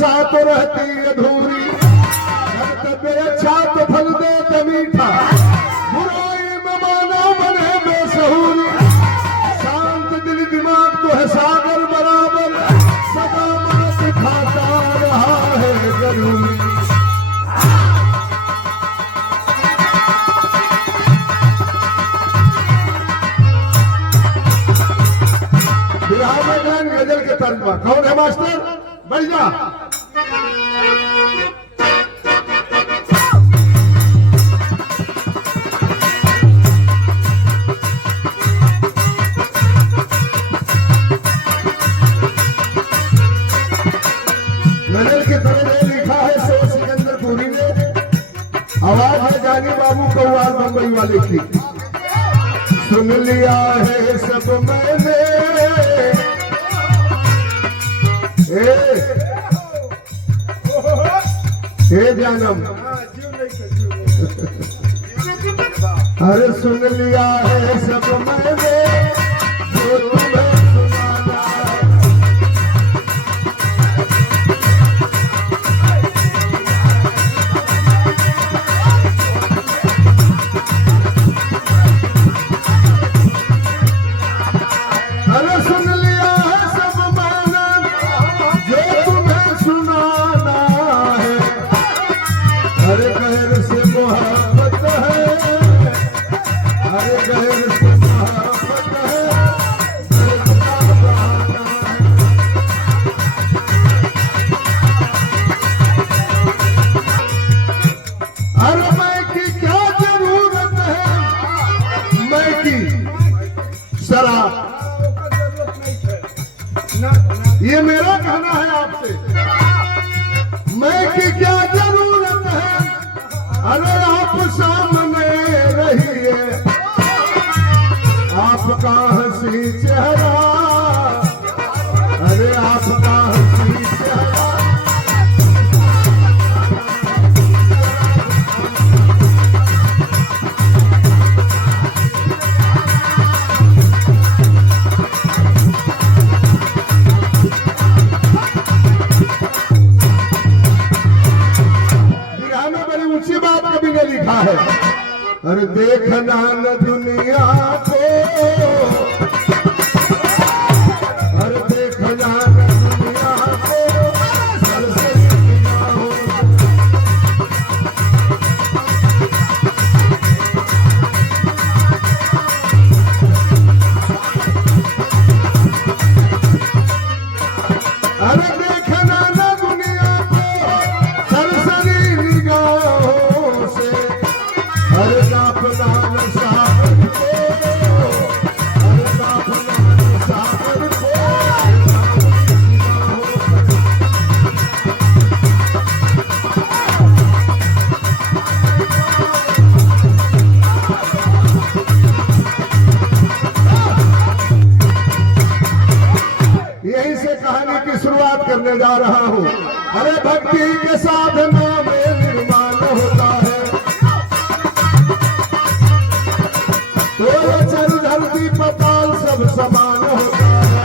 मनसा तो रहती अधूरी, कर्तव्य अच्छा तो फल दे मीठा, बुराई में माना बने बेसहूरी, शांत दिल दिमाग तो है सागर बराबर, सदा मन सिखाता रहा है जरूरी। बिहार में गान गजल के तर्जमा कौन है मास्टर? बढ़िया। गजल के तरह लिखा है सो सिकंदरपुरी ने, आवाज है जानी बाबू कौवाल बम्बई वाले की। सुन लिया है सब मैंने, हे जानम, अरे सुन लिया है सब मैंने जो तुम्हें सुनाना है। अरे सुन लिया है सब मैंने जो तुम्हें सुनाना है, अरे गहर से मोहब्बत है, अरे गहर से मोहब्बत है, अरे मैं की क्या जरूरत है, मैं की शराब, ये मेरा कहना है आपसे, मैं की क्या जरूरत है, अरे आप सामने रहिए, आपका हंसी चेहरा, अरे आपका हंसी चेहरा, लिखा है। अरे देखना न दुनिया को, अरे देखना न दुनिया को, सरसरी निगाहों अरे देखना न दुनिया को सरसरी निगाहों से, अरे नापना न सागर को, अरे नापना न सागर को, यहीं से कहानी की शुरुआत करने जा रहा हूँ। अरे भक्ति के साधना में निर्माण होता है, तो चल धरती पताल सब समान होता है,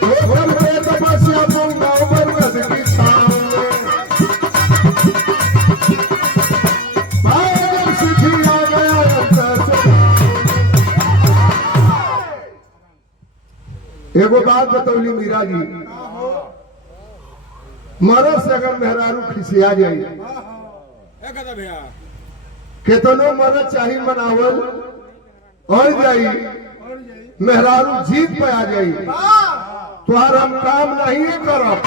तो करते तपस्या पूर्णा बरगद की छाँव में, पाए जब सिद्धि आ गया अंतर से। एगो बात बतौली मीरा जी, मरद से अगर मेहरारू खिसिया जाए, केतनो मरद चाही मनावल और जाई, मेहरारू जीत पे आ जाई, तुहार हम काम नहीं करब,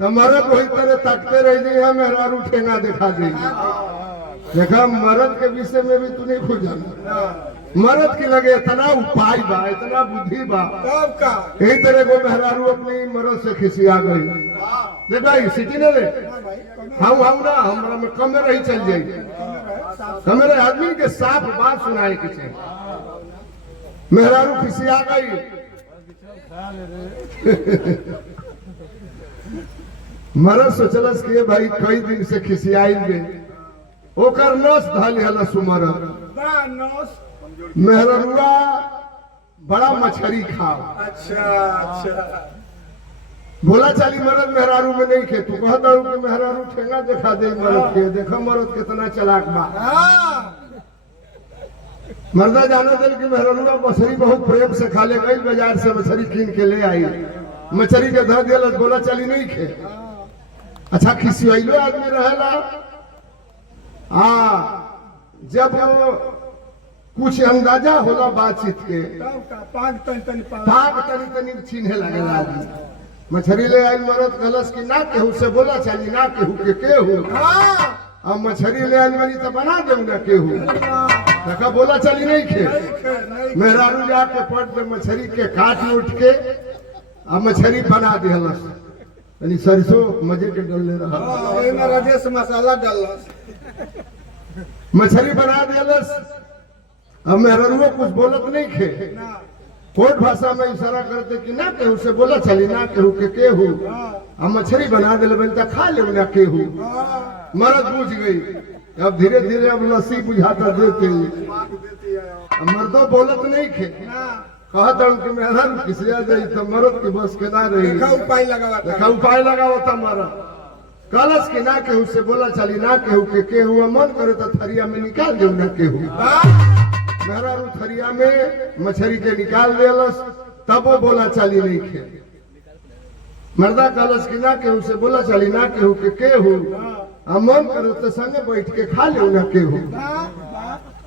तो मरद वही तरह तकते रह जाइए, मेहरारू ठेंगा दिखा देगी। देखा मरद के विषय में भी तू नहीं खुद जाना, मरद की लगे इतना उपाय बा, इतना बुद्धि बा, यही तरह को मेहरारू अपनी मरद से खिसिया गई। देखा सिटी ने हम ना हमारा में कम रही चल जाएगी, हमारे आदमी के साफ बात सुनाए किसी, मेहरारू खिसिया गई, मरद सोचलस कि भाई कई दिन से खिसियाएंगे, ओकर नस धल हल सुमर, मेहरुआ बड़ा मछली खाओ। अच्छा अच्छा बोला चाली मरद मेहरारू में नहीं खे, तू कहता हूँ कि मेहरारू ठेंगा देखा दे मरद के, देखो मरद कितना चलाक बा। मर्दा जाना दिल की मेहरारूआ मछली बहुत प्रेम से खा ले गई, बाजार से मछली कीन के ले आई, मछली के धर दिया, बोला चाली नहीं खे। अच्छा खिसियाइलो आदमी रहेला, हाँ जब कुछ अंदाजा होला बातचीत के, पाग तनी तनी छीने लगेला आदमी। मछली ले आई मरद गलस की ना केहू से बोला चाली ना केहू के केहू, अब मछली ले आई वाली तो बना दे ना केहू, देखा बोला चली नहीं खे। मेहरारू जाके पट पे मछली के काट उठ के अब मछली बना दिहलस, यानी सरसों मजे के डलने रहा, रजेश मसाला डालस, मछली बना दिहलस। अब मेहरारू कुछ बोलत नहीं खे, कोट भाषा में इशारा करते कि ना केहू से बोला चली ना केहू के केहू, अब मछली बना दिल बनता खा ले ना केहू। मरद बुझ गई, अब धीरे धीरे अब लस्सी बुझाता देते, अब मर्दों बोलत नहीं खे, कहता हूँ कि मेहरारू किसिया जाई तो मरद की बस के ना रही, देखा उपाय लगावता मरद कलश के ना केहू से बोला चली ना केहू के केहू, मन करे तो थरिया में निकाल दे ना केहू। मेहरारू थरिया में मछली के निकाल देलस, तब वो बोला चली नहीं खे। मर्दा कलश की ना केहू से बोला चली ना केहू के केहू, अब मन करे तो संगे बैठ के खा ले ना केहू।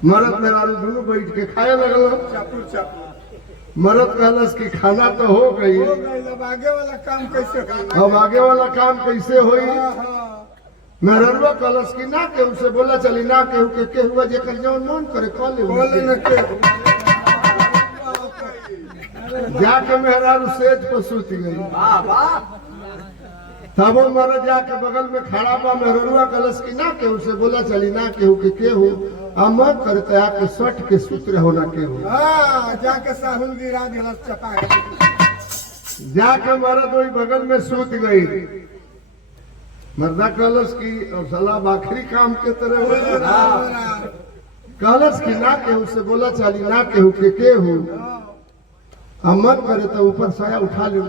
मरद मेहरारू दोनों बैठ के खाए लगल। मरद कलश की खाना तो हो गई, अब आगे वाला काम कैसे होगा? अब आगे वाला काम कैसे होई? मेहरारू कलश की ना केहू से बोला चली ना केहू के केहू, जेकर जौन मन करे कह ले जाके मेहरारू सेज पर सूत गई। तब वो मरद जाके बगल में खड़ा बा, मेहरारू कलश की ना केहू से बोला चली ना केहू के केहू, अब मन करते आके सट के सूत्र होना केहू, जाके साहुल गिरा दिला चपा, जाके मरद वही बगल में सूत गई। मर्दा कलश की और सलाह आखिरी काम के तरह हो, कलश की ना केहू से बोला चली ना केहू के केहू, अब मन करे तो ऊपर साया उठा ले,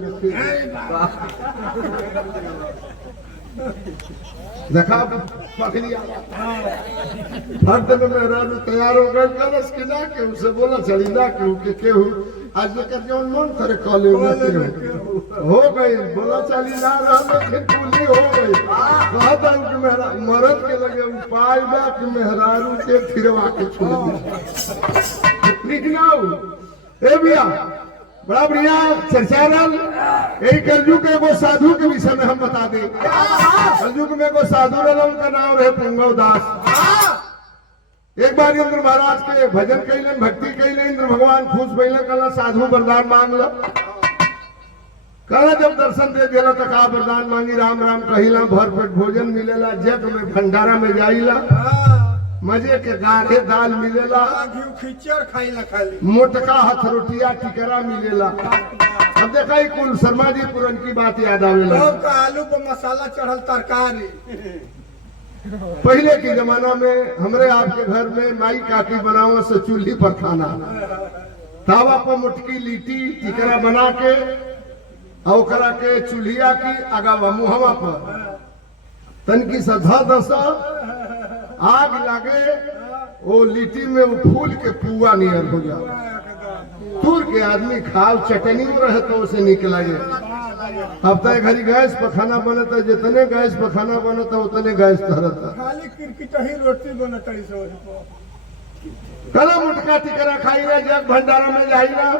देखा पकड़िया फर्द में मेहरारू तैयार हो गए। कलश की ना केहू से बोला चली ना केहू के केहू, आज लेकर जो मन करे कॉले हो गई, बोला चली ना रहा फिर पूरी हो गई। कहता हूँ कि मरद के लगे उपाय बा कि मेहरारू के फिरवा के छोड़ दिया। ए भैया बड़ा बढ़िया चर्चा रल, यही कलयुग के एगो साधु के विषय में हम बता दें। कलयुग में एगो साधु रल, उनका नाम रहे पुंगव दास। एक बार इंद्र महाराज के भजन कैलन, भक्ति कैलन, इंद्र भगवान खुश भइले, कहला साधु वरदान मांग लो। कहला जब दर्शन दे दिला तो का वरदान मांगी? राम राम कहिला, भर पेट भोजन मिलेला, जग में भंडारा में जाइला, मजे के गाढ़े दाल मिलेला, खिचड़ खाइला, खाली मोटका हथ रोटिया टिकरा मिलेला। अब देखा ही कुल शर्मा जी पुरन की बात याद आवेला, आलू पर मसाला चढ़ल तरकारी। पहले के जमाना में हमरे आपके घर में माई काकी बनाओ से चूल्ही पर खाना, तावा पर मुटकी लिट्टी टिकरा बना के और करा के चूल्हिया की अगावा मुहवा पर तनकी सधा दसा आग लागे, वो लिट्टी में वो फूल के पुआ नियर हो जाए, दूर के आदमी खाओ, चटनी में रहे तो उसे निक लगे। अब तक घरी गैस पर खाना बनता, जितने गैस पर खाना बनता उतने गैस धरता, खाली किरकिट ही रोटी बनता। कला मुटका टिकरा खाई ना, जब भंडारा में जाइला,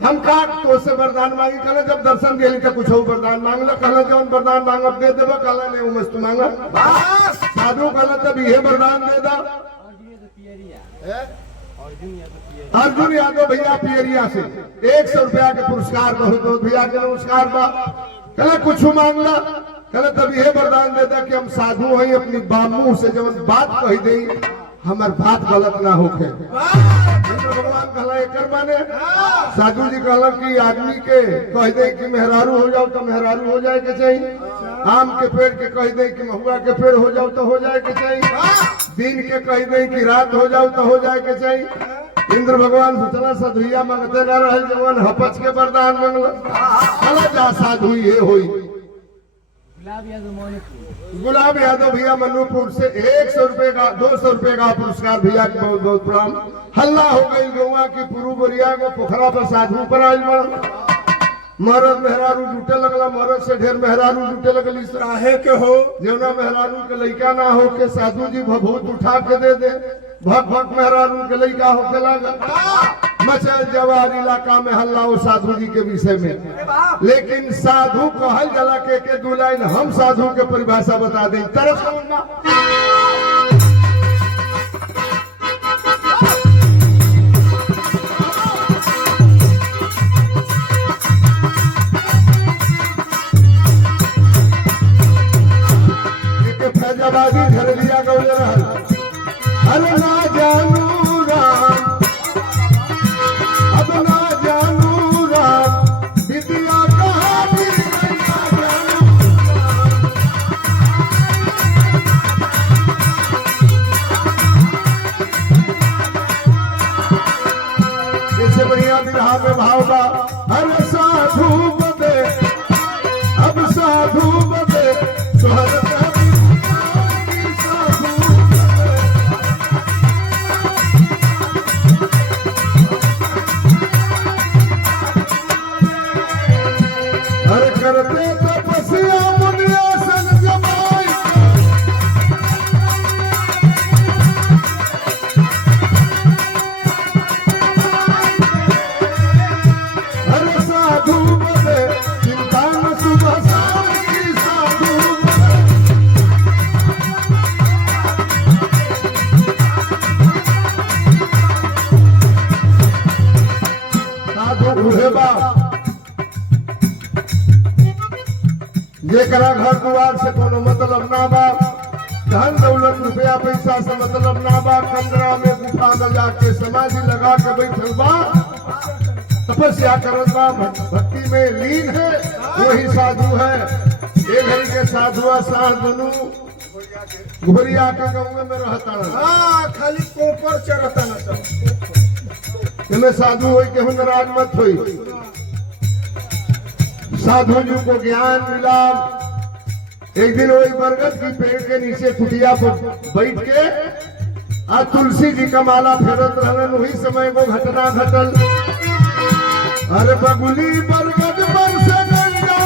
हम का तो से वरदान मांगी। कहला जब दर्शन दिली तो कुछ वरदान मांग लो, कहला जौन वरदान मांगब दे देबो, कहला नहीं मस्त मांगा। साधु कहला तब ये वरदान दे दा। अर्जुन यादव भैया पियरिया से 100 रुपया के पुरस्कार, बहुत भैया के नमस्कार बा। कहला कुछ मांग ला, कहला तब ये वरदान दे दा कि हम साधु हैं, अपनी बामू से जब बात कही दे हमार बात गलत ना होके। भगवान कहला एकर माने साधु जी कहला कि आदमी के कह दे कि मेहरारू हो जाओ तो मेहरारू हो जाए के चाहिए, आम के पेड़ के कह दे कि महुआ के पेड़ हो जाओ तो हो जाए के चाहिए, दिन के कह दे कि रात हो जाओ तो हो जाए के चाहिए, इंद्र भगवान सोचला साधुइया मांगते न रहल जवन हपच के वरदान मांगल चला जा साधु ये होई। गुलाब यादव भैया मनुपुर से 100 रुपए का 200 रुपए का पुरस्कार भैया के बहुत बहुत प्रणाम। हल्ला हो गई गौवा की पुरु बोरिया को पोखरा पर साधु पर आयल मरद मेहरारू जुटे लगला, मरद से ढेर मेहरारू जुटे लगली। काहे के हो जौना मेहरारू के लइका ना हो के साधु जी भभूत उठा के दे दे, भक भक मेहरारू के लइका होके लागल। मचल जवार इलाका में हल्ला हो साधु जी के विषय में। लेकिन साधु कहल जला के दू लाइन हम साधु के परिभाषा बता दें तरफ समझना। फैजाबादी झरलिया गौले रहल, अरे ना जानू राम अब ना जानू राम विद्या कहाँ भी ना जानू राम। इससे बढ़िया विरहा में भाव बा, अरे साधु बदे अब साधु बदे सोहर करते तपस्या मुनिया सन जमाई। अरे साधु बदे चिंता न सुबह शाम की साधु साधु बूढ़े बा जेकरा घर दुआर से कोनो मतलब ना बा, धन दौलत रुपया पैसा से मतलब ना बा, कंदरा में गुफा में जाके समाधि लगा के बैठल बा, तपस्या करत बा, भक्ति में लीन है, वही साधु है। एक घड़ी के साधुआ साध बनू घोरिया के गाँव में रहता हाँ खाली कोपर चढ़ता ना तुम्हें साधु हो के नाराज मत होई। साधु जी को ज्ञान मिला। एक दिन वही बरगद की पेड़ के नीचे कुटिया पर बैठ के आज तुलसी जी का माला फेरत रहलन। वही समय को घटना घटल, अरे बगुली बरगद पर से गंगा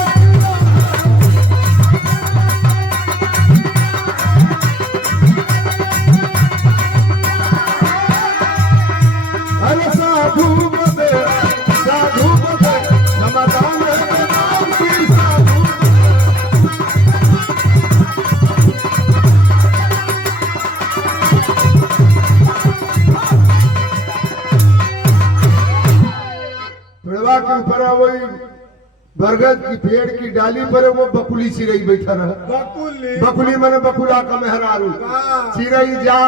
अरे साधु बदे समाधान के ऊपर वही बरगद की पेड़ की डाली पर वो बकुली चिरई बैठा रहा। बकुली मैंने बकुला का मेहरारू चिरई जा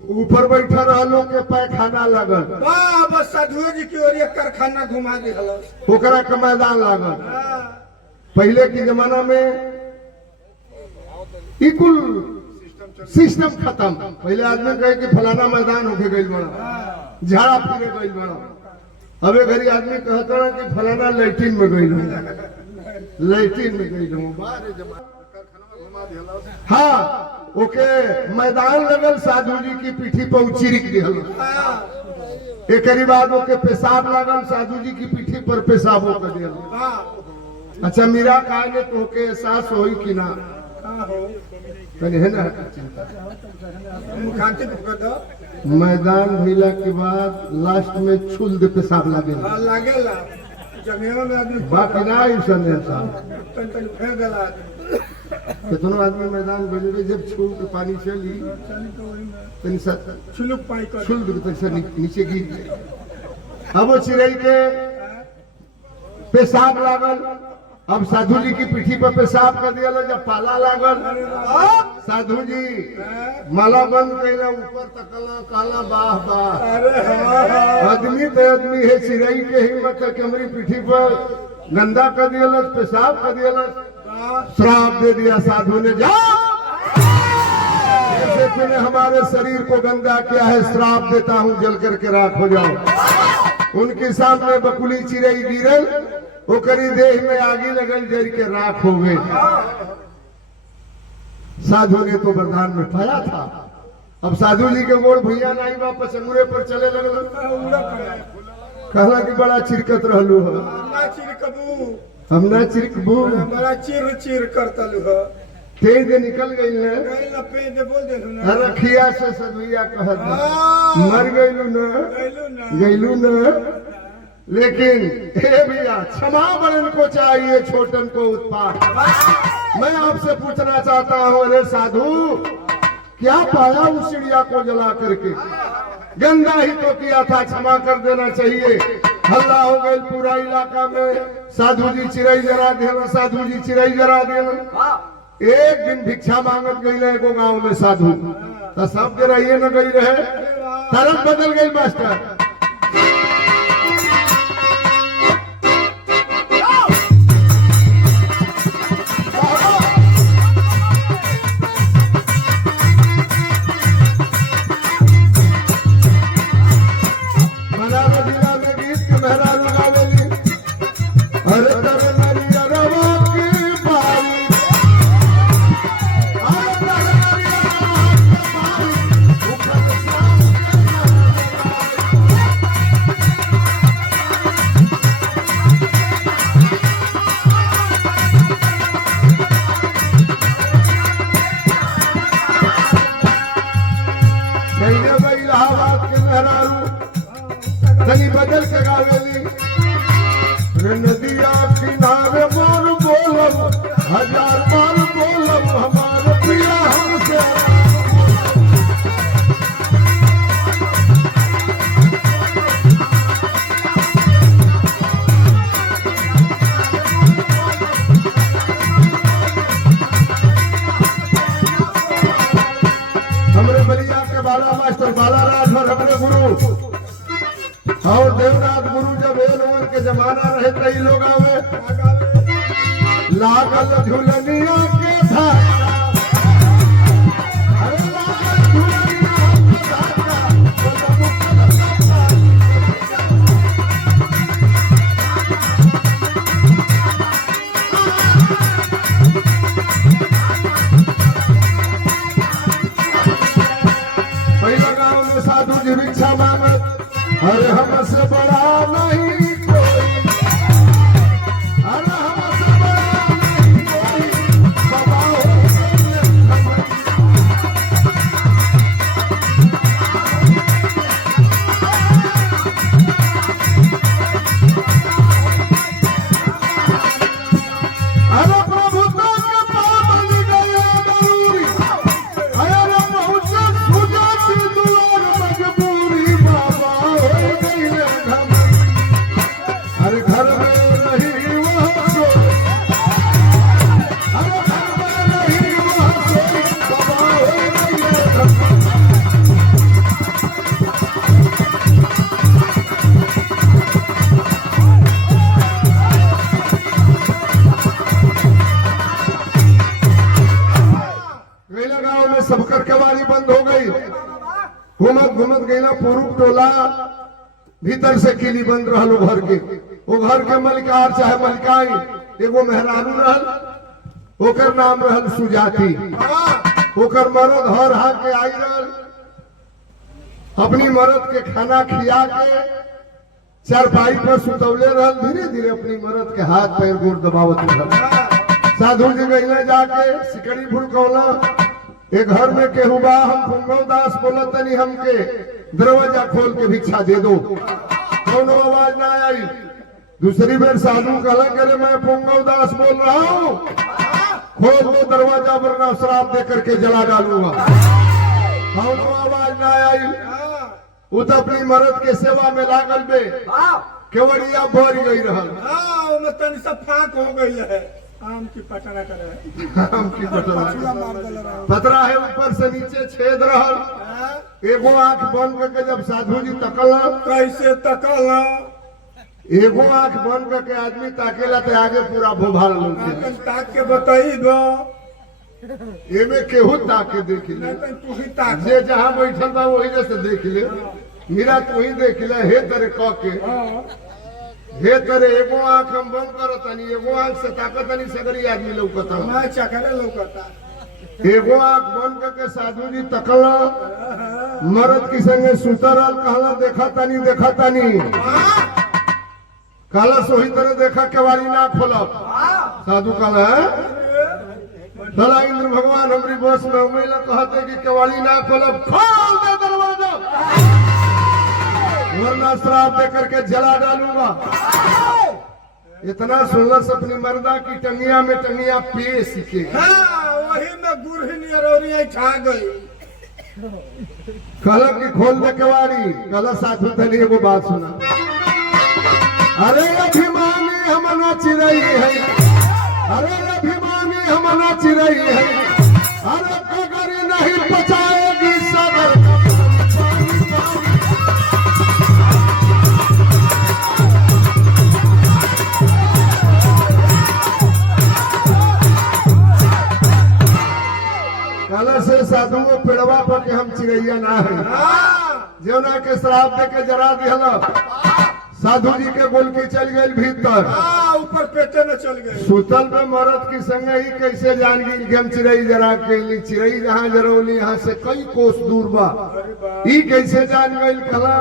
ऊपर बैठा रहा, लोग के पैखाना लगल। बस साधु जी की ओर कारखाना घुमा दिया, ओकरा का मैदान लागल। पहले के जमाना में इकुल सिस्टम खत्म। पहले आदमी कहे कि फलाना मैदान होके गई बड़ा, झाड़ा फिरे गई बड़ा। अबे घरी आदमी कहता है कि फलाना लैट्रिन में गई लैट्रिन में गई हाँ ओके मैदान लगल। साधु जी की पीठी पर चिरिक दिहल। एक बाद ओके पेशाब लगल, साधु जी की पीठी पर पेशाब होकर दिहल। अच्छा मीरा कहा तो ओके एहसास होई कि ना है ना मैदान भइला के बाद लास्ट में छुल दे पेशाब लागेला बाकी ना कितनो आदमी मैदान बजे जब छूल के पानी चली छुल नीचे गिर गए। अब वो चिड़ई के पेशाब लागल। अब साधु जी की पीठी पर पेशाब कर दिया। जब पाला लागल साधु जी माला बंद कैला, ऊपर तकला काला बाह बाह। आदमी तो आदमी है, चिड़ई के हिम्मत है कि हमारी पीठी पर गंदा कर दिया, पेशाब कर दिया, श्राप दे दिया साधु ने। जा से तूने हमारे शरीर को गंदा किया है, श्राप देता हूँ जल करके राख हो जाओ। उनके सामने बकुली चिड़ई गिरल, ओकरी देह में आगी लगल, जल के राख हो गए। साधु ने तो वरदान में पाया था। अब साधु जी के गोड़ भैया नहीं वापस अंगूरे पर चले लगल। कहला कि बड़ा चिरकत रहलू है। हम ना चिरकबू, बड़ा चिर चिर करतलू है। तेज निकल गई ने, बोल देलू ना, रखिया से सदुइया कहत मर गईलू न, गईलू न। लेकिन हे भैया, क्षमा बड़न को चाहिए, छोटन को उत्पाद। मैं आपसे पूछना चाहता हूँ, अरे साधु क्या पाया उस चिड़िया को जला करके? गंदा ही तो किया था, क्षमा कर देना चाहिए। हल्ला हो गई पूरा इलाका में, साधु जी चिड़ई जरा देना, साधु जी चिड़ई जरा देना। एक दिन भिक्षा मांगत गई एगो गांव में साधु, तो सब दे रही न गई रहे, तरफ बदल गई मास्टर। बदल के गावेली नदिया किनारे मोर बोलब, हजार बार बोलब, हमारे पिया हमसे। हमरे बलिया के बाला मास्टर बाला राजभर हमरे गुरु और देवनाथ गुरु जब एल के जमाना रहे कई लोग आवे लागल झुलनिया के धागा, अरे लागल झुलनिया के धागा, पहले गांव में साधु जी भिक्षा मांगत, अरे हमसे बड़ा नहीं कोई, अरे हमसे बड़ा नहीं कोई, बाबा हो अरे प्रभु तो के पावन गए जरूरी, अरे पहुंचे सुजाती दुआर मजबूरी, बाबा अरे घर में रही वहाँ सोई, अरे घर में रही वहाँ सोई, बाबा हो गई। गैला गांव में सबकर कवारी बंद हो गई, घूमत घूमत गैला पूर्व टोला, भीतर से किली बंद रहल घर के। वो घर के मलिकार चाहे मलिकाई एगो मेहरारू रहल, ओकर नाम रहल सुजाती। ओकर मरद हर हा के आई रहल, अपनी मरद के खाना खिया के चारपाई पर सुतौले रहल, धीरे धीरे अपनी मरद के हाथ पैर गोड़ दबावत रहल। साधु जी गईले जाके सिकड़ी भुलकौला, एक घर में केहू बा, हम पुंगव दास बोलत तनी, हमके दरवाजा खोल के भिक्षा दे दो। कौनो आवाज ना आई। दूसरी बार साधु कहला करे मैं पुंगव दास बोल रहा हूँ, खोल दो दरवाजा वरना श्राप दे करके जला डालूंगा। कौनो आवाज ना आई। वो तो अपनी मरद के सेवा में लागल बे, केवड़िया भर गई रहल, तनी सब फाक हो गई है। आम की पटरा करे, आम की पटरा पतरा है, ऊपर से नीचे छेद रहल। एगो आंख बंद करके जब साधु जी तकल, कैसे तकल, एगो आंख बंद करके आदमी ताकेला तो आगे पूरा भोभाल लोग ताक के बताई दो। एमे केहू ताके देख ले, नहीं तो तू ही ताक। जे जहाँ बैठल बा वही जैसे देख ले। मीरा तू ही देख ले, हे तेरे कह के, हाँ हे तेरे एगो आंख हम बंद करतनी, एगो आंख से ताकतनी सगरी आदमी लौकता। मैं चकरे लौकता। एगो आंख बंद करके साधु जी तकला, मर्द की संगे सुतरल, कहला देखा तानी कहला सोही तरह देखा केवाड़ी ना खोलब। साधु कहला भला इंद्र भगवान हमारी बस में उमेला कहते कि केवाड़ी ना खोलब, खोल दे दरवाजा वरना श्राप दे करके जला डालूंगा। इतना सुनलस अपनी मर्दा की टंगिया में टंगिया पेश के। हाँ वही में गुरही नियरोरी छा गई। कहला कि खोल दे केवाड़ी। कहला साधु धनी एगो बात सुना, अरे अभिमानी हम ना चिरई है, अरे अभिमानी हम ना चिरई है, अरे कगरी नहीं बचाएगी सगर। कहला से साधु वो पेड़वा पर के हम चिड़ैया ना है, जौना के श्राप दे के जरा दिहला। साधु जी के बोल के चल गए भीतर, ऊपर पेटे में चल गए। सुतल में मरद की संग ही कैसे जान गई कि हम चिड़ई जरा के, चिड़ई जहाँ जरौली यहाँ से कई कोस दूर बा, ई कैसे जान गई। कहला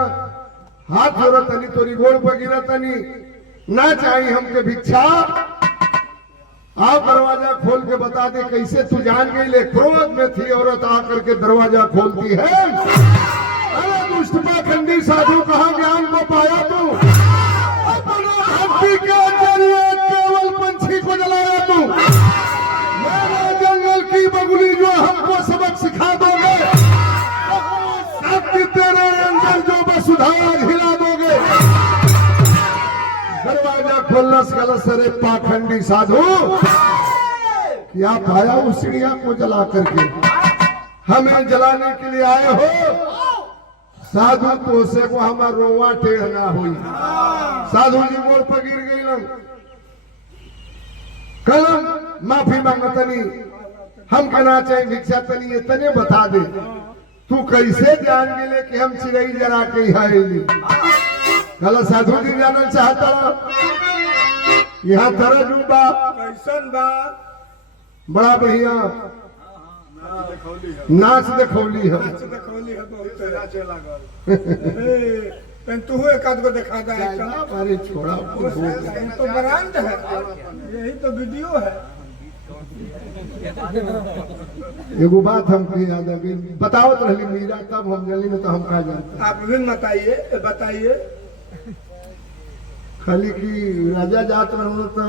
हाथ जोड़ तनी, तोरी गोड़ पर गिरा तनी, ना चाहिए हमके भिक्षा, आप दरवाजा खोल के बता दे कैसे तू जान गई। ले क्रोध में थी औरत आकर के दरवाजा खोलती है। अरे दुष्ट पाखंडी साधु कहाँ ज्ञान को पाया तू, भक्ति के जरिए केवल पंछी को जलाया तू। मेरे जंगल की बगुली जो हमको सबक सिखा दोगे, शक्ति तेरे अंदर जो वसुधार हिला दोगे। दरवाजा खोलना गलत सरे पाखंडी साधु, क्या पाया उस चिड़िया को जला करके, हमें जलाने के लिए आए हो। साधु तो से को हमारा रोवा टेढ़ ना हुई। साधु जी गोड़ पर गिर गई, कलम माफी मांगतनी, हम कहना चाहिए भिक्षा तनी ये तने बता दे, तू कैसे जान गेले कि हम चिड़ई जरा के आएली। कल साधु जी जानल चाहता, यहाँ तरज बा कैसन बा, बड़ा बढ़िया नाच देखौली है। नाच देखौली है, बहुत नाचे लागल। तू एक आध को दिखा दे। अरे छोड़ा तो ब्रांड है, यही तो वीडियो है। एगो बात हमको याद आ गई, बताओ तो रही मीरा, तब हम जल्दी में तो हम कहा जानते। आप भी बताइए बताइए। खाली की राजा जात रहो तो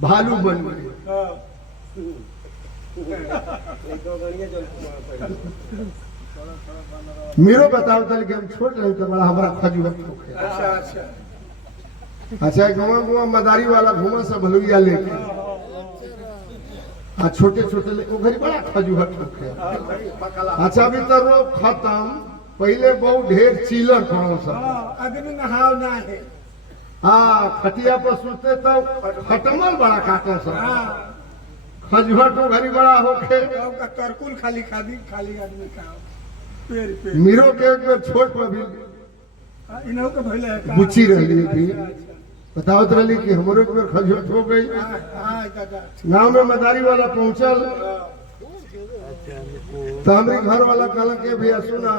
भालू बन गए। मेरो बताओ तल के हम छोट रहे तो बड़ा हमारा खजुआ। अच्छा अच्छा अच्छा गाँव गाँव मदारी वाला घूमा सब भलुइया लेके, आ छोटे छोटे ले घरी बड़ा खजुआ ठोके। अच्छा अभी तो रोग खत्म, पहले बहुत ढेर चीलर पड़ो सब, आदमी नहाव ना है। हाँ खटिया पर सुते तो खटमल बड़ा काटो सब, खजुआ तो घरी बड़ा होके। का तरकुल खाली खाली खाली आदमी खाओ पेड़ पे। मीरो के एक बार छोट में भी इन्हों के भइले है बुच्ची रही थी, बताओ तो रही कि हमारे एक बार खजुआ हो गई। गाँव में मदारी वाला पहुंचल तो हमारे घर वाला कहला के भैया सुना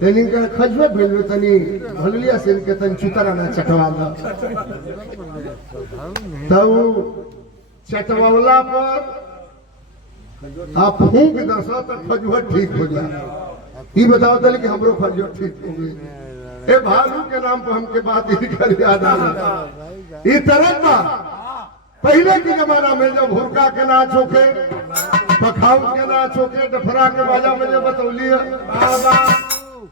तनी का खजुआ भेल तनी भलुलिया से के तनी चितरा ना चटवा दा। तब चटवावला पर आप फूंक दसा तो खजुआ ठीक हो जाए। ये बताओ तले कि हमरो खजुआ ठीक हो गई। ए भालू के नाम पर हमके बात ही कर याद आ गई। ये तरह बा पहले के जमाना में जब हुरका के नाच होके, पखाउट के नाच होके, डफरा के बाजा में जब बतौली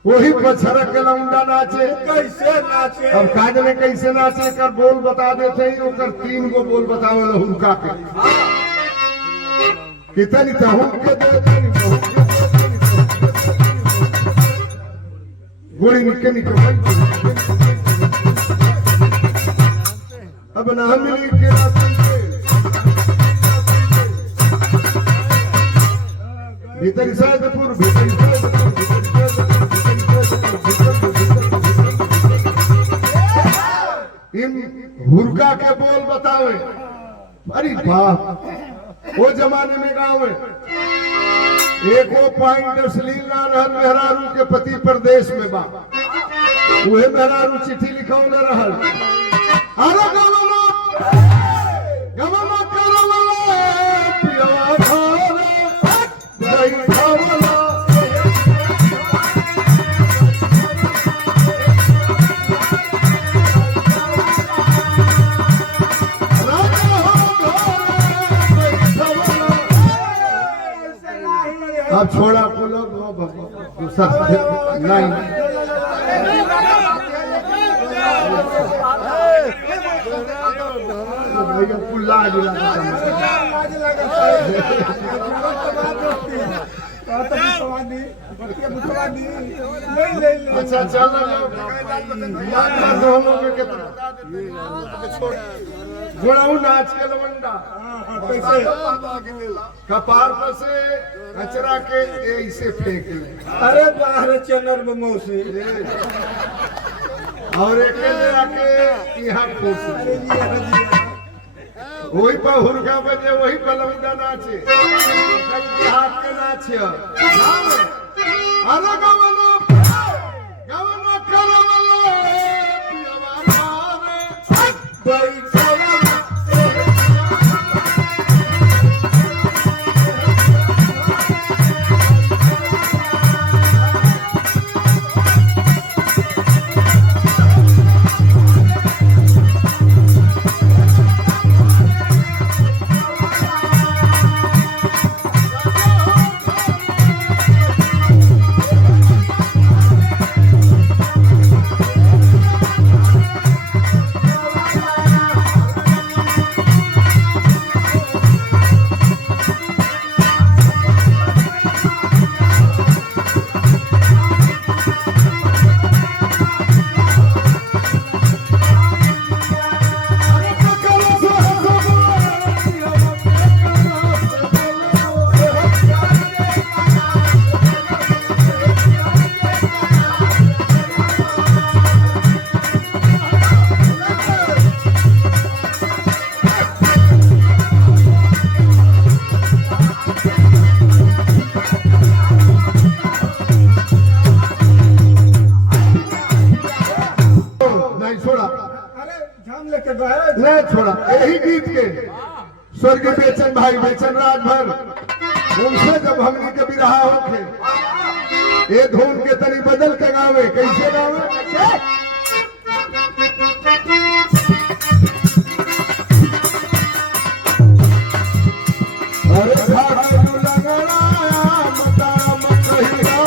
वही पछरक के लौंडा नाचे। कैसे नाचे? अब काज ने कैसे नाचे कर बोल बता देते ही, ओकर 3 गो बोल बतावे हुरका के। कितनी तहुम के दे गोली निके निके अब ना मिली के रास्ते भीतरी सैदपुर भीतरी इन हुरका के बोल बतावे। अरे बाप वो जमाने में गाँव में एक वो पॉइंट अश्लील ना रहल मेहरारू के पति प्रदेश में बा उहे मेहरारू चिट्ठी लिखौले रहल। अरे गवनो गवनो करवला पियवा घरे बैठवला अब छोड़ा को लोग नहीं भैया पुल्ला अच्छा चल घोड़ाऊ नाच के लवंडा कपार पर से कचरा के ऐसे फेंक ले। अरे बाहर चैनल में मौसी और एक आके यहाँ फूस वही पर हुरका बजे वही पर लवंडा नाचे हाथ के नाचे। अरे गवनो गवनो करवला पियवा घरे बैठवला नहीं छोड़ा। यही गीत के स्वर्ग बेचन भाई बेचन राज भर उनसे जब हमने के बिरहा होके ये धूम के तरी बदल के गावे कैसे गावे अरे भागू लगड़ा मता मकहिया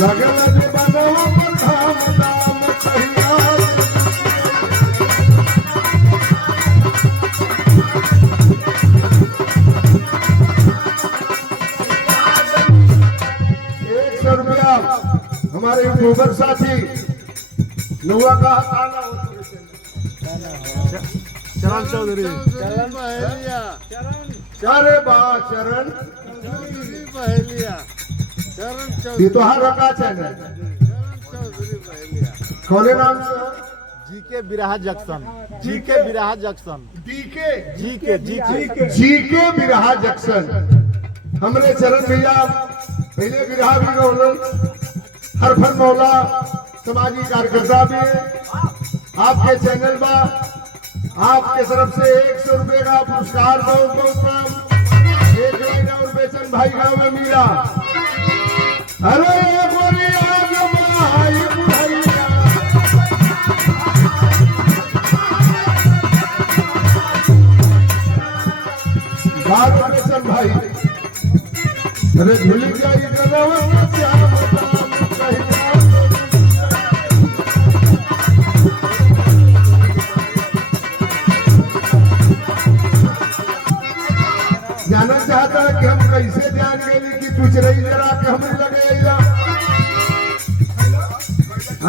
लगल बनवा पर धाम दाम कहिया ₹100 हमारे यूट्यूबर साथी नौवा का ताना चरण चौधरी अरे बा चरण पहलिया ये तो हर रखा चैनल कौन नाम से जीके बिरहा जंक्शन जीके बिरहा जंक्शन डीके जीके बिरहा जंक्शन हमरे चरण भैया पहले बिरहा भी गौरव हरफन मौला सामाजिक कार्यकर्ता भी है आपके चैनल में आपके तरफ से ₹100 का पुरस्कार बहुत बहुत प्रणाम। एक लाइन और बेचन भाई गाँव में मिला। अरे गोरी आज भाई बुढ़ैया बात बेचन भाई अरे भूल जाई गलवा क्या बताऊं कहिया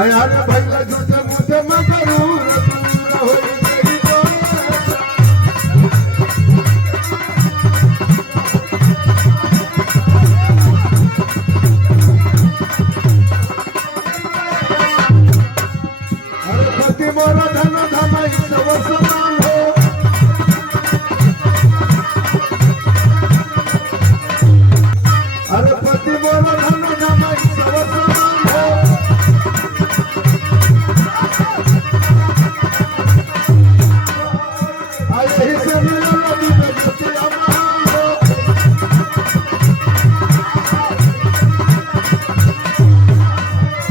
अरे भैया झूठे मुझे मगरूर दूर हो गई तो अरे पति मोरा धन धमाई सब समान हो अरे पति मोरा धन धमाई सब समान हो यही से मिला नदी में ज्योति अमरान हो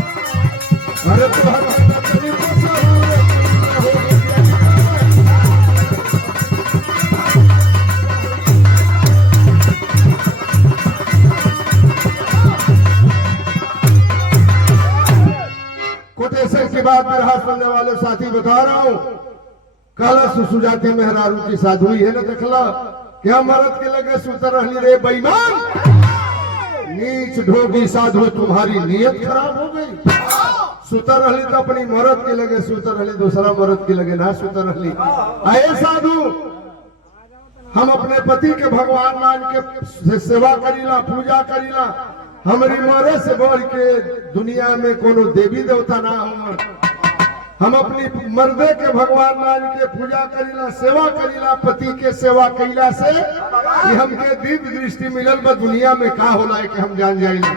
अरे तो हर कभी कोटेशन की बात मेरे हाथ सुनने वाले साथी बता रहा हूँ कल सुजाती मेहरारू की साधु है ना देखला क्या मरद के लगे सुतर रहली रे बेईमान नीच ढोगी साधु तुम्हारी नीयत खराब हो गई सुतर रहली तो अपनी मरद के लगे सुतर रहली दूसरा मरद के लगे ना सुतर रहली आए साधु हम अपने पति के भगवान मान के सेवा करीला पूजा करीला हमारी मरे से बढ़ के दुनिया में कोनो देवी देवता ना हम अपनी मर्दे के भगवान मान के पूजा करीला सेवा करीला पति के सेवा कैला से कि हमके दिव्य दृष्टि मिलल बा दुनिया में का होला है कि हम जान जाइला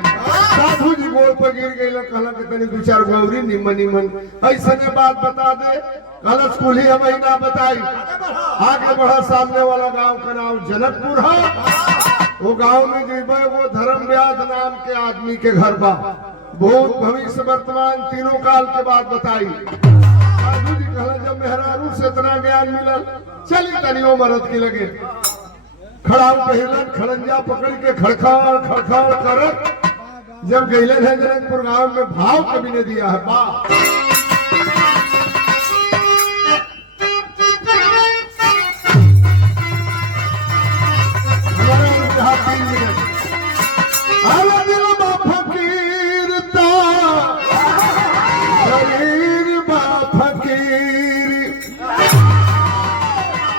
साधु जी गोड़ पर गिर गइला कहला कि तनी दो चार गौरी निमन निमन ऐसे ने बात बता दे कलश कुली हम ही ना बताई आगे बढ़ा सामने वाला गांव का नाम जनकपुर है वो गांव में जेबे वो धर्म व्याध नाम के आदमी के घर बा भूत भविष्य वर्तमान तीनों काल के बाद बताई साधु जी कहला जब मेहरारू से इतना ज्ञान मिलल चली तनियो मरद की लगे खड़ा पहलन खड़ंजा पकड़ के खड़खाड़ खड़खाड़ करत जब गैलन है जनकपुर गांव में भाव कभी ने दिया है बा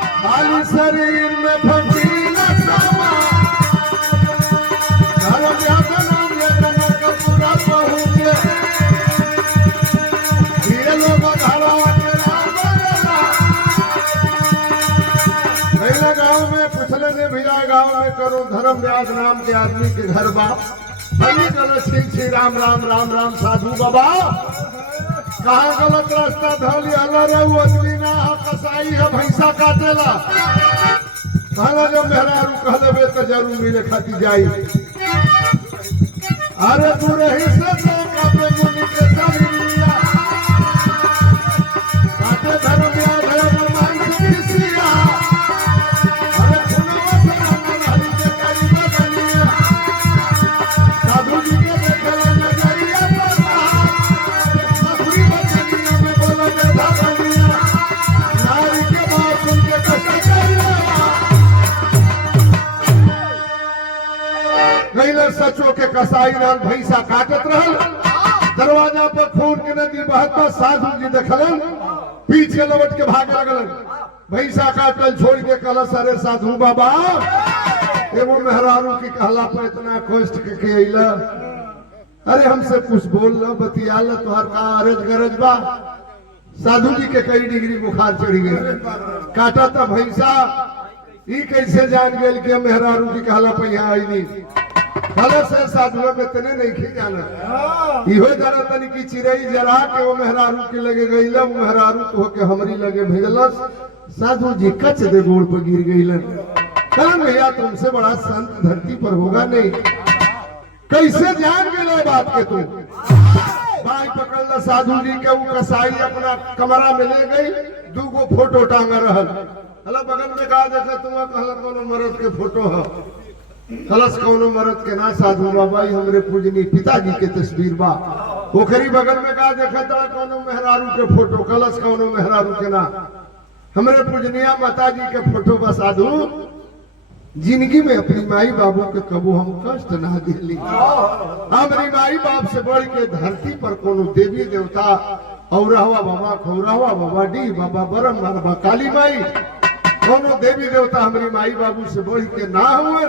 शरीर में फकीर समा धर्म व्याध नाम जनक पूरा पहुँचे ये लोग घरा के गाँव में पुछले ने भिजा गाँव में करो धर्म व्याध नाम के आदमी के घर बाप अभी चलो श्री राम राम राम राम साधु बाबा कहाँ गलत रास्ता धोली अल्लाह रहू अगली ना कसाई है भैंसा काटेला कहला जब मेहरारू कह देवे तो जरूर मिले खाती जाई अरे तू रही से तो काटे मुनि के सरिया काटे धर्म व्याध है मान सिया अरे खुनवा से मन हरि के करी बदनिया साधु जी के देखले नजरिया मधुरी बदनिया में बोला बेधा बनिया नारी के बात सुन के कष्ट गैला सचो के कसाई रहल भैंसा काटत रहल दरवाजा पर खून के नदी बहत बा साधु जी देखलन पीछे लौट के भागे लगलन भैंसा काटल छोड़ के कलश अरे साधु बाबा एगो मेहरारू की कहला पर इतना कष्ट के अइला अरे हमसे कुछ बोल लो बतिया लो तुहार का अरज गरज बा साधु जी के कई डिग्री बुखार चढ़ी गई काटा था भैंसा ई कैसे जान गेल कि मेहरारू की कहला पर यहाँ आई नहीं कलश से साधुआ में तने नहीं खी जाना इहो जरा तनी की चिड़ई जरा के वो मेहरारू के लगे गईला वो मेहरारू तो के हमरी लगे भेजलस साधु जी कच दे गोड़ पर गिर गईलन कहलन भैया तुमसे बड़ा संत धरती पर होगा नहीं कैसे जान गेले बात के तू भाई पकड़ला साधु जी के वो कसाई अपना कमरा में ले गई दूगो फोटो टांगा रहल हला बगल में कहा देखा तुम कहला कोनो मर्द के फोटो है कलश कौनो मरद के ना साधु बाबा हमरे पूजनी पिताजी के तस्वीर बा पोखरी बगल में का देखा था कौनो मेहरारू के फोटो कलश कौनो मेहरारू के ना हमरे पूजनिया माताजी के फोटो बा साधु जिंदगी में अपनी माई बाबू के कबू हम कष्ट ना दिली। हमारी माई बाप से बढ़ के धरती पर कोनो देवी देवता औरहवा बाबा, खौरहवा बाबा, डी बाबा, बरम बाबा, काली माई, कोनो देवी देवता हमारी माई बाबू से बढ़ के ना हुए।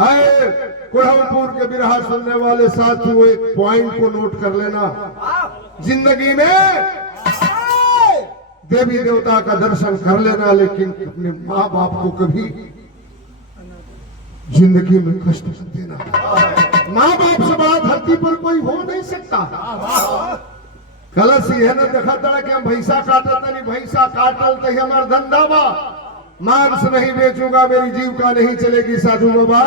आए कोल्हापुर के बिरहा सुनने वाले साथियों, एक पॉइंट को नोट कर लेना, जिंदगी में देवी देवता का दर्शन कर लेना, लेकिन अपने माँ बाप को कभी जिंदगी में कष्ट मत देना। माँ बाप से बड़ा धरती पर कोई हो नहीं सकता। कलश है ना, देखा था कि हम भैंसा काटल, नहीं भैंसा काटल तो हमार धंधा बा, मांस नहीं बेचूंगा, मेरी जीविका नहीं चलेगी। साधु बाबा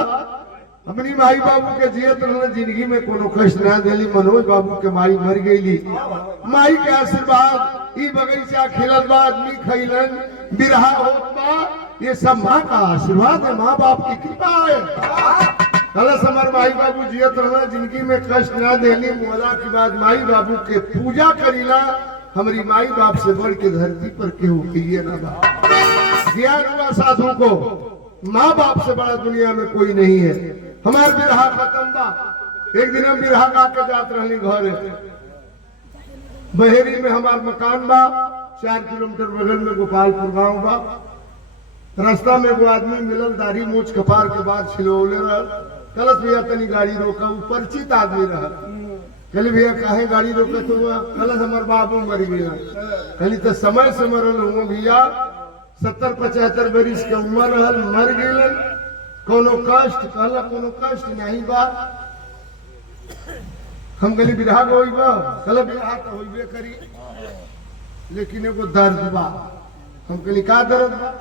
अपनी माई बाबू के जियत रहने, जिंदगी में कोनो कष्ट ना दिली। मनोज बाबू के माई मर गई, माई के आशीर्वाद ई बगीचा खिलल बा, आदमी खैलन, बिरहा होत बा, ये सब माँ का आशीर्वाद है, माँ बाप की कृपा है। कलश हमारे माई बाबू जियत रहना, जिंदगी में कष्ट ना देली। मोला की बात माई बाबू के पूजा करीला, हमारी माई बाप से बढ़ के धरती पर केहू कहिए ना बा। ज्ञान हुआ साधु को, माँ बाप से बड़ा दुनिया में कोई नहीं है। हमारे बिरहा खत्म बा। एक दिन हम बिरहा गा के जात रहनी घर, बहेरी में हमार मकान बा, 4 किलोमीटर बगल में गोपालपुर गांव बा। रास्ता में वो आदमी मिलल, दाढ़ी मूछ कपार के बाद छिलौले रह। कलश भैया तनी गाड़ी रोका, वो परिचित आदमी रहा। कहली भैया काहे गाड़ी रोके तो? कलश हमार बाबू मर गया। कहली तो समय से मरल हूँ भैया, 70-75 बरिस के उम्र रहल, मर गए। कोनो कष्ट? कहला कोनो कष्ट नहीं बा। हम कहली बिरहा होई बा? कहला बिरहा तो होइबे करी, लेकिन एगो दर्द बा। हम कहली का दर्द बा?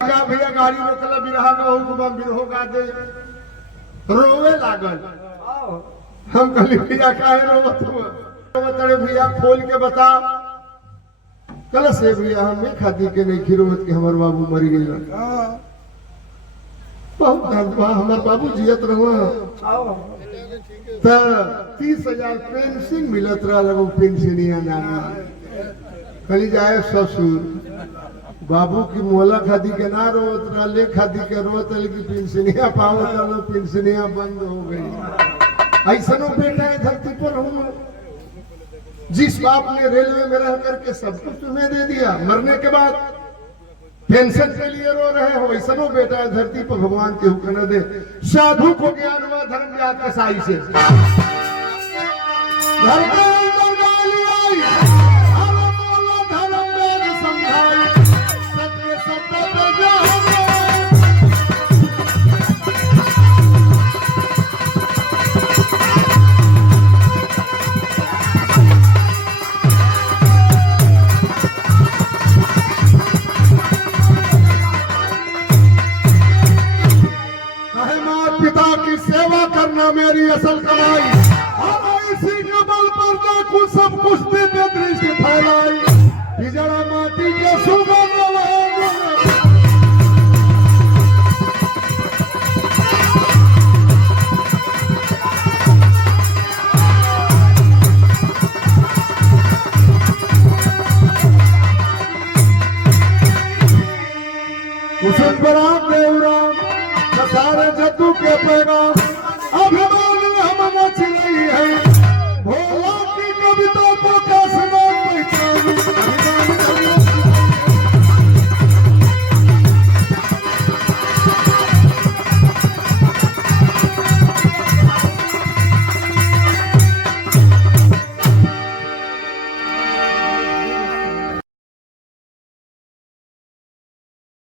क्या भैया गाड़ी रोकला, बिरहा का होई बा, बिरहो गा दे। रोवे लागल। हम कहली भैया काहे रोवत हुआ? तड़े भैया खोल के बता। कल से भैया हमें खाती के नहीं खिरोवत के हमारे बाबू मर गए। बहुत दर्द बा, हमारे बाबू जियत रहुआ 30,000 पेंशन मिलत रहा, पेंशनिया नाम कली जाए ससुर। बाबू की मोला खादी के ना रोत रहा, ले खादी के रोत, लेकिन पेंशनिया पावत रहा, पेंशनिया बंद हो गई। ऐसा बेटा है धरती पर हूँ, जिस बाप ने रेलवे में रह करके सब कुछ तुम्हें दे दिया, मरने के बाद पेंशन के लिए रो रहे हो, ऐसा बेटा है धरती पर भगवान के हुक्म न दे। साधु को ज्ञान हुआ धर्म ज्ञान कसाई से, मेरी असल कमाई, और इसी के बल पर देखूं सब कुछ दिव्य दृष्टि फैलाई। जरा माटी के सुगंध कुसुम बरात देवराम सारे जद्दू के पैगाम